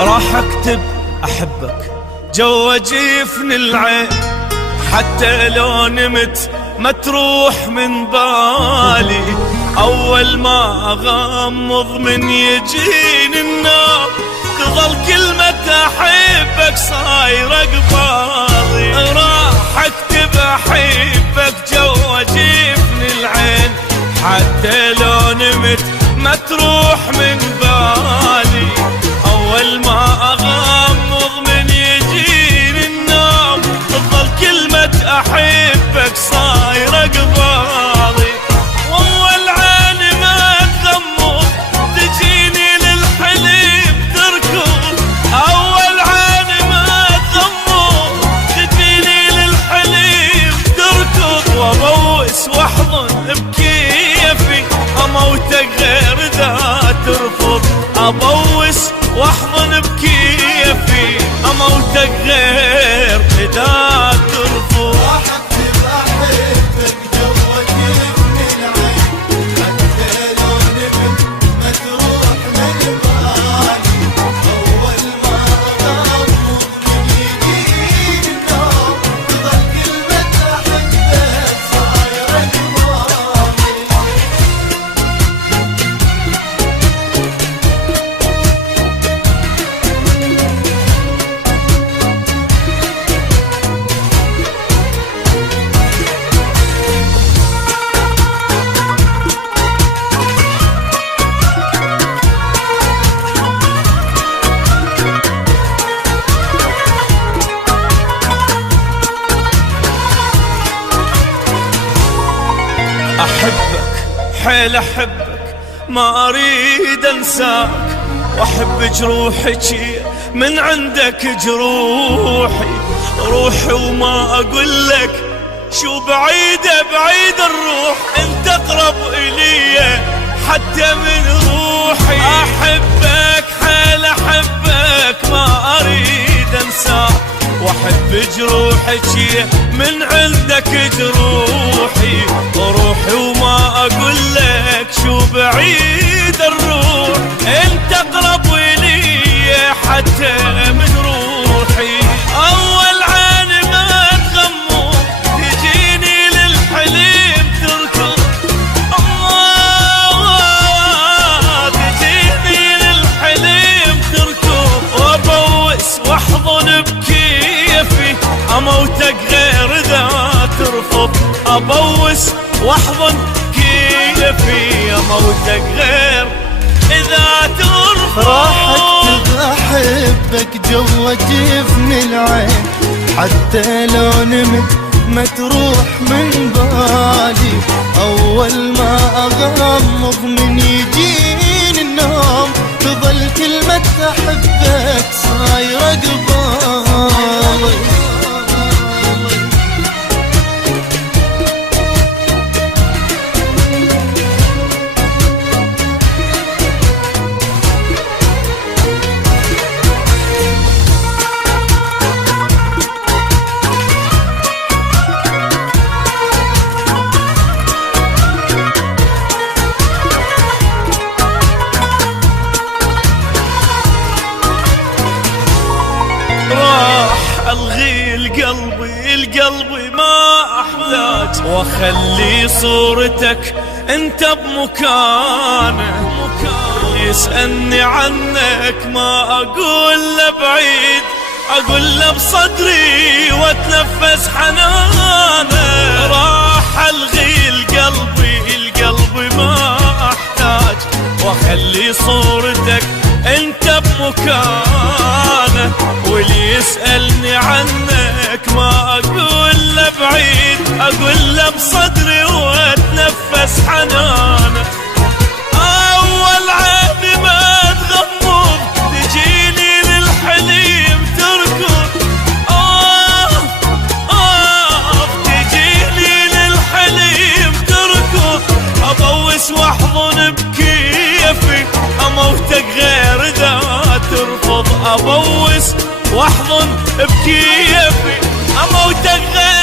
راح اكتب احبك جوا جفن العين، حتى لو نمت ما تروح من بالي. اول ما اغمض من يجيني النوم تظل كلمة احبك صايرة قبالي. راح اكتب احبك جوا جفن العين، حتى لو نمت ما تروح من بالي. اول ما اغمض من يجيني النوم تظل كلمة احبك صايرة قبالي. واول عين ما تغمض تجيني للحليم تركض. اول عين ما تغمض تجيني للحليم تركض. وابوس واحضن بكيفي اموتك غير ذا ترفض. ابوس واحضن بكيفي اموتك غير اذا ترفض. راح اكتب احبك جوا جفن العين، حتى لو نمت ما تروح من بالي. اول ما اغمض من يجيني النوم تظل كلمة احبك صايرة قبالي. احبك حيل احبك ما اريد انساك، واحب جروحك من عندك جروحي. روحي وما اقول لك شو بعيدة بعيد الروح، انت اقرب الي حتى من روحي. احبك حيل احبك ما اريد انساك، واحب جروحك من عندك جروحي. روحي وما اقول لك شو بعيد الروح، انت اقرب الي حتى من روحي. اول عين ما تغمض تجيني للحليم تركض. تجيني للحليم تركض. وابوس واحضن بكيفي اموتك غير ذا ترفض. ابوس واحضن كيفي اموتك غير اذا ترفض. راح اكتب احبك جوا جفن العين، حتى لو نمت ما تروح من بالي. اول ما اغمض من يجيني النوم تظل كلمة احبك صايرة قبالي. الغي القلبي ما احتاج، واخلي صورتك انت بمكانه. يسألني عنك ما اقول له بعيد، اقول له بصدري واتنفس حنانه. راح الغي القلبي ما احتاج، واخلي صورتك انت بمكانه. واللي يسألني عنك ما اقول له بعيد، اقول له بصدري واتنفس حنانه. اول عين ما تغمض تجيني للحليم تركض. تجيني للحليم تركض. ابوس واحضن بكيفي اموتك غير ذا ترفض. ابوس واحضن بكيفي اموتك غير